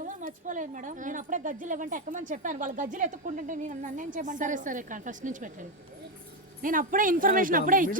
ఎవరు మర్చిపోలేదు మేడం. నేను అప్పుడే గజ్జలు ఇవ్వంటే ఎక్కమని చెప్పాను. వాళ్ళు గజ్జలు ఎత్తుక్కుంటుంటే నేను నన్ను ఏం చేయమంటారు? సరే సరే ఫస్ట్ నుంచి పెట్టండి. నేను అప్పుడే ఇన్ఫర్మేషన్ అప్పుడే ఇచ్చి